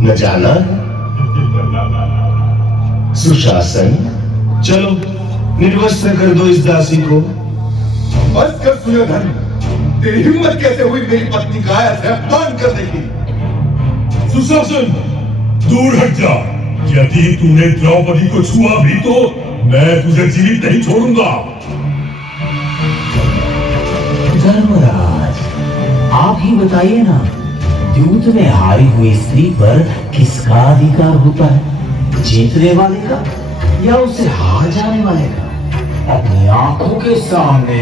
न जाना है? सुशासन, चलो निर्वस्त्र कर दो इस दासी को। बस कर सुयोधन, तेरी हिम्मत कैसे हुई मेरी पत्नी का अपमान करने की? सुशासन, दूर हट जा। यदि तूने द्रौपदी को छुआ भी तो मैं तुझे जीवित नहीं छोड़ूंगा। धर्मराज, आप ही बताइए ना, युद्ध में हारी हुई स्त्री पर किसका अधिकार होता है? जीतने वाले का या उसे हार जाने वाले का? अपनी आंखों के सामने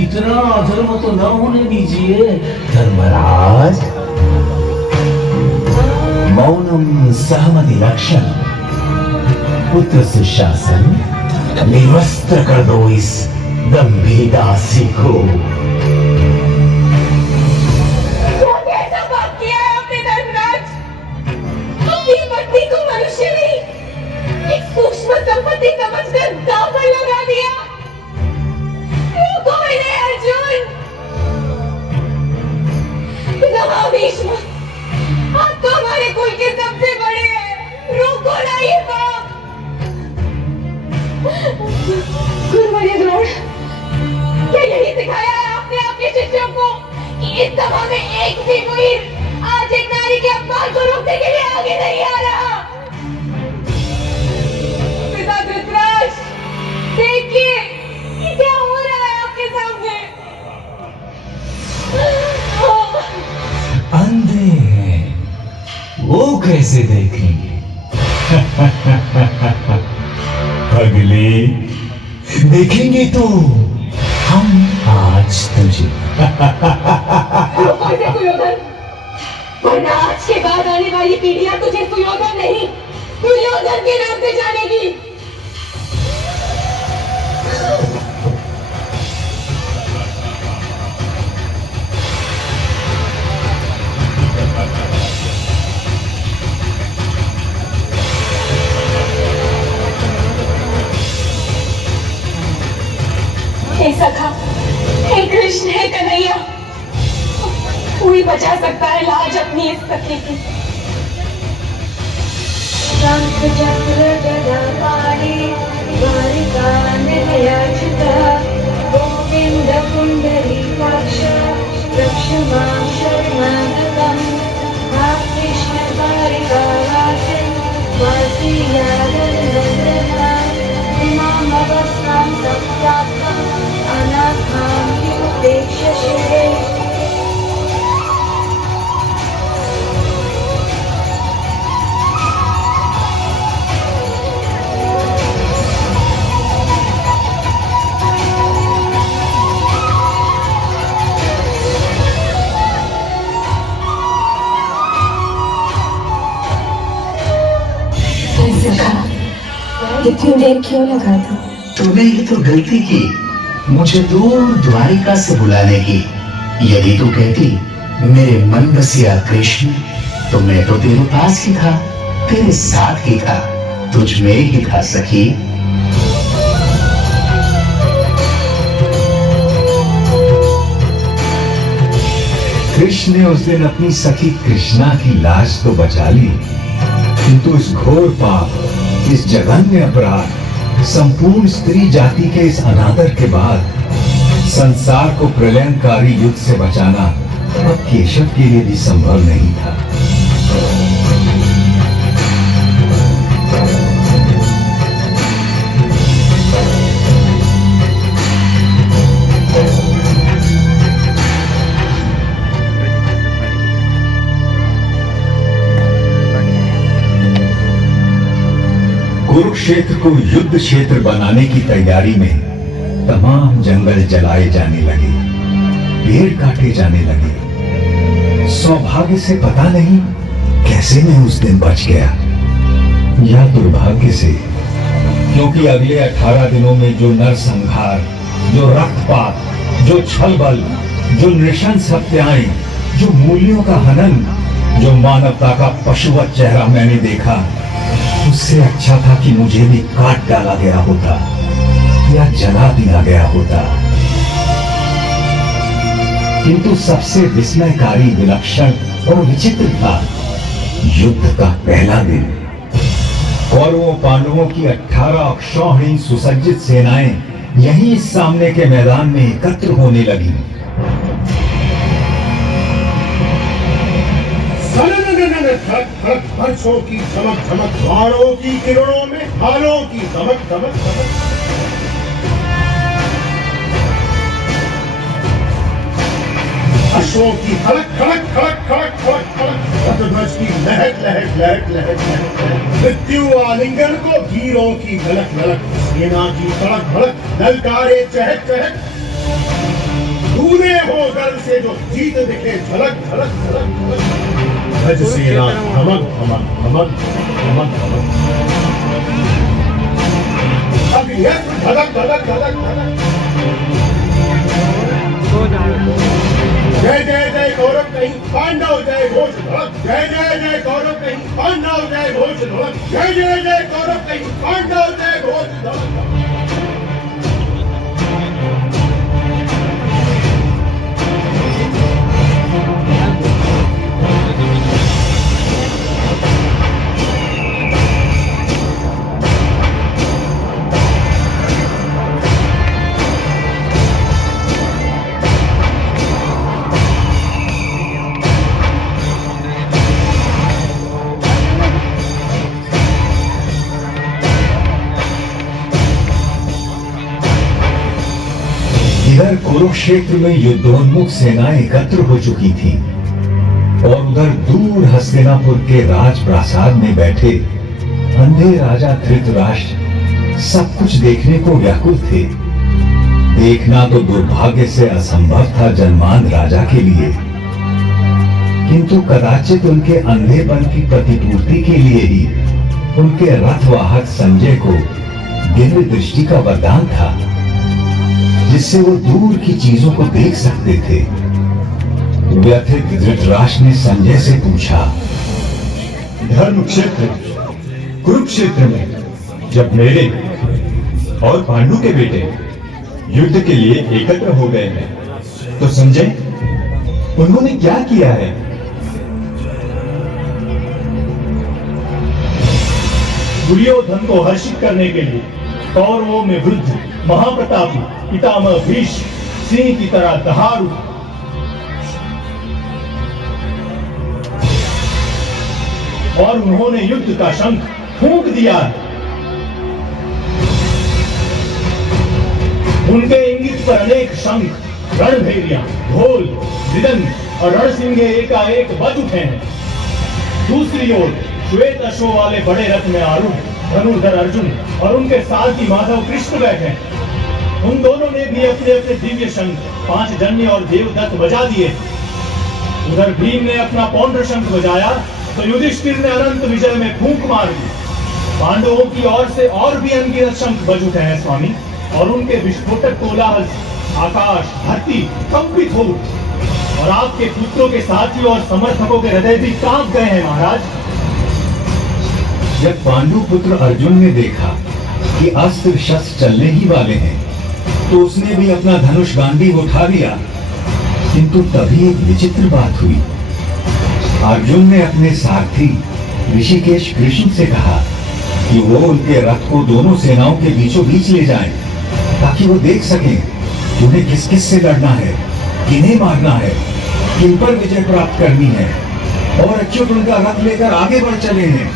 इतना अधर्म तो न होने दीजिए धर्मराज। मौनम सहमति लक्षण। पुत्र सुशासन, निवस्त्र कर दो इस दंभी दासी को। मनुष्य नहीं, एक सूक्ष्म संपत्ति समझकर दाव पर लगा दिया। रोको इन्हें अर्जुन। पितामह भीष्म, आप तो हमारे कुल के सबसे बड़े हैं, रोको ना ये पाप। गुरुवर्य द्रोण, क्या यही सिखाया है आपने अपने शिष्यों को कि इस सभा में एक भी वीर आज एक नारी के अपमान को रोकने के लिए आगे नहीं आ रहा? पिता धृतराष्ट्र, देखिए ये क्या हो रहा है आपके सामने। अंधे हैं, वो कैसे देखेंगे? अगले देखेंगे तो हम आज तुझे। रुको इसे सुयोधन, वरना आज के बाद आने वाली पीढ़ियां तुझे सुयोधन नहीं, दुर्योधन के नाम से जानेगी। हे सखा, हे कृष्ण, हे कन्हैया, कोई बचा सकता है लाज अपनी इस सखी की। शंख चक्र गदा पाणी द्वारिका निलयाच्युता गोविंद पुंडरीकाक्ष रक्ष मां शरणागतम्। हा कृष्ण द्वारिकावासिन् वासी यादवनन्दना इमामवस्थां सप्राप्तम् अनाथां किमुपेक्ष्यसे। इतनी देर क्यों लगा था? तूने ही तो गलती की, मुझे दूर द्वारिका से बुलाने की। यदि तू कहती मेरे मन बसिया कृष्ण, तो मैं तो तेरे पास ही था, तेरे साथ ही था, तुझ में ही था सखी। कृष्ण ने उस दिन अपनी सखी कृष्णा की लाश तो बचा ली, किंतु इस घोर पाप, इस जघन्य अपराध, संपूर्ण स्त्री जाति के इस अनादर के बाद संसार को प्रलयंकारी युद्ध से बचाना अब केशव के लिए भी संभव नहीं था। कुरुक्षेत्र को युद्ध क्षेत्र बनाने की तैयारी में तमाम जंगल जलाए जाने लगे, पेड़ काटे जाने लगे। सौभाग्य से पता नहीं कैसे मैं उस दिन बच गया, या दुर्भाग्य से, क्योंकि अगले 18 दिनों में जो नरसंहार, जो रक्तपात, जो छलबल, जो नृशंस हत्याएं, जो मूल्यों का हनन, जो मानवता का पशुवत चेहरा मैंने देखा, उससे अच्छा था कि मुझे भी काट डाला गया होता या जला दिया गया होता। किंतु सबसे विस्मयकारी, विलक्षण और विचित्र था युद्ध का पहला दिन कौरवों पांडवों की 18 अक्षौहिणी सुसज्जित सेनाएं यहीं सामने के मैदान में एकत्र होने लगी। वर्षों की चमक चमक, बाणों की किरणों में हालों की चमक चमक चमक। अश्वों की खड़क खड़क खड़क खड़क खड़क खड़क, शतध्वज की लहक लहक लहक लहक लहक, मृत्यु आलिंगन को वीरों की झलक झलक, सेना की तड़क भड़क, ललकारे चहक चहक, दूरे हो गर्व से जो जीत दिखे झलक झलक झलक झलक, ध्वज सेना धमक धमक धमक धमक धमक, अभियंत्र धड़क धड़क धड़क धड़क। जय जय जय गौरव कहीं पांडव जय घोष ध्वज, जय जय जय गौरव कहीं पांडव जय घोष ध्वज, जय जय जय गौरव कहीं पांडव जय घोष ध्वज। इधर कुरुक्षेत्र में युद्धोन्मुख सेनाएं एकत्र हो चुकी थीं और उधर दूर हस्तिनापुर के राजप्रासाद में बैठे अंधे राजा धृतराष्ट्र सब कुछ देखने को व्याकुल थे। देखना तो दुर्भाग्य से असंभव था जन्मान राजा के लिए, किंतु कदाचित उनके अंधेपन की प्रतिपूर्ति के लिए ही उनके रथवाहक संजय को दिव्य दृष्टि का वरदान था, जिससे वो दूर की चीजों को देख सकते थे। व्यथित धृतराष्ट्र ने संजय से पूछा, धर्म क्षेत्र कुरुक्षेत्र में जब मेरे और पांडु के बेटे युद्ध के लिए एकत्र हो गए हैं, तो संजय उन्होंने क्या किया है? दुर्योधन को हर्षित करने के लिए कौरवों में वृद्ध महाप्रतापी पितामह भीष्म सिंह की तरह दहाड़ू और उन्होंने युद्ध का शंख फूंक दिया है। उनके इंगित पर अनेक शंख, रणभेरियां, ढोल, मृदंग और रणसिंगे एकाएक बज उठे हैं। दूसरी ओर श्वेत अश्व वाले बड़े रथ में आरूढ़ धनुर्धर अर्जुन और उनके सारथी माधव कृष्ण बैठे हैं। उन दोनों ने भी अपने अपने दिव्य शंख पांचजन्य और देवदत्त बजा दिए। उधर भीम ने अपना पौंड्र शंख बजाया तो युधिष्ठिर ने अनंत विजय में फूंक मार दी। पांडवों की ओर से और भी अनगिनत शंख बज उठे हैं स्वामी, और उनके विस्फोटक कोलाहल से आकाश धरती कंपित हो उठी और आपके पुत्रों के साथियों और समर्थकों के हृदय भी कांप गए हैं महाराज। जब पांडु पुत्र अर्जुन ने देखा कि अस्त्र शस्त्र चलने ही वाले हैं, तो उसने भी अपना धनुष गांडीव उठा लिया। किंतु तभी एक विचित्र बात हुई। अर्जुन ने अपने सारथी ऋषिकेश कृष्ण से कहा कि वो उनके रथ को दोनों सेनाओं के बीचों बीच ले जाएं, ताकि वो देख सकें कि उन्हें किस किस से लड़ना है, किन्हें मारना है, किन पर विजय प्राप्त करनी है, और अच्युत उनका रथ लेकर आगे बढ़ चले हैं।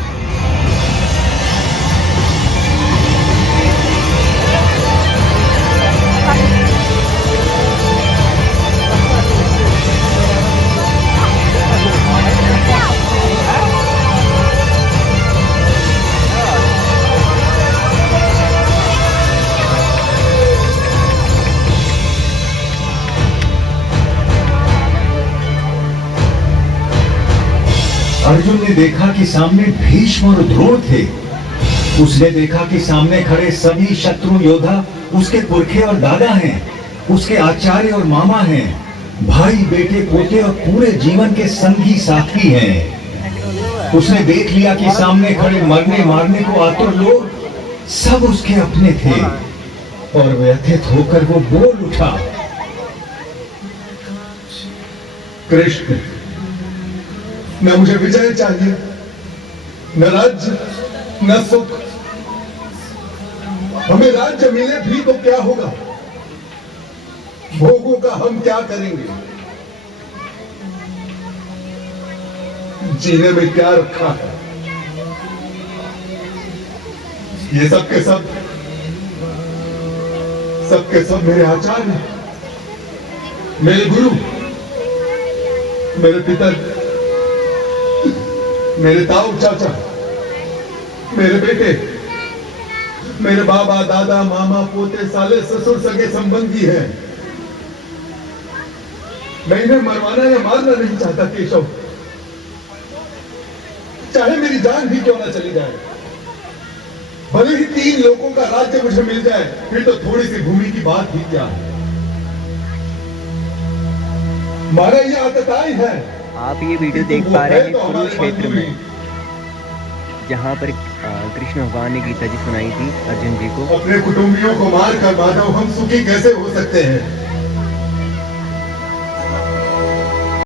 अर्जुन ने देखा कि सामने भीष्म और द्रोण थे। उसने देखा कि सामने खड़े सभी शत्रु योद्धा उसके पुरखे और दादा हैं, उसके आचार्य और मामा हैं, भाई बेटे पोते और पूरे जीवन के संगी साथी हैं। उसने देख लिया कि सामने खड़े मरने मारने को आतुर लोग सब उसके अपने थे, और व्यथित होकर वो बोल उठा, कृष्ण, न मुझे विजय चाहिए न राज्य न सुख। हमें राज्य मिले भी तो क्या होगा, भोगों का हम क्या करेंगे, जीने में क्या रखा है। ये सब के सब मेरे आचार्य, मेरे गुरु, मेरे पितर, मेरे ताऊ चाचा, मेरे बेटे, मेरे बाबा दादा मामा पोते साले ससुर सगे संबंधी हैं। मैं इन्हें मरवाना या मारना नहीं चाहता केशव, चाहे मेरी जान भी क्यों ना चली जाए। भले ही 3 लोगों का राज्य मुझे मिल जाए, फिर तो थोड़ी सी भूमि की बात ही क्या है। हमारा ये आतताई है। आप ये वीडियो देख पा रहे हैं कुरुक्षेत्र में, जहाँ पर कृष्ण भगवान ने गीता जी सुनाई थी अर्जुन जी को। अपने कुटुंबियों को मारकर माधव हम सुखी कैसे हो सकते हैं।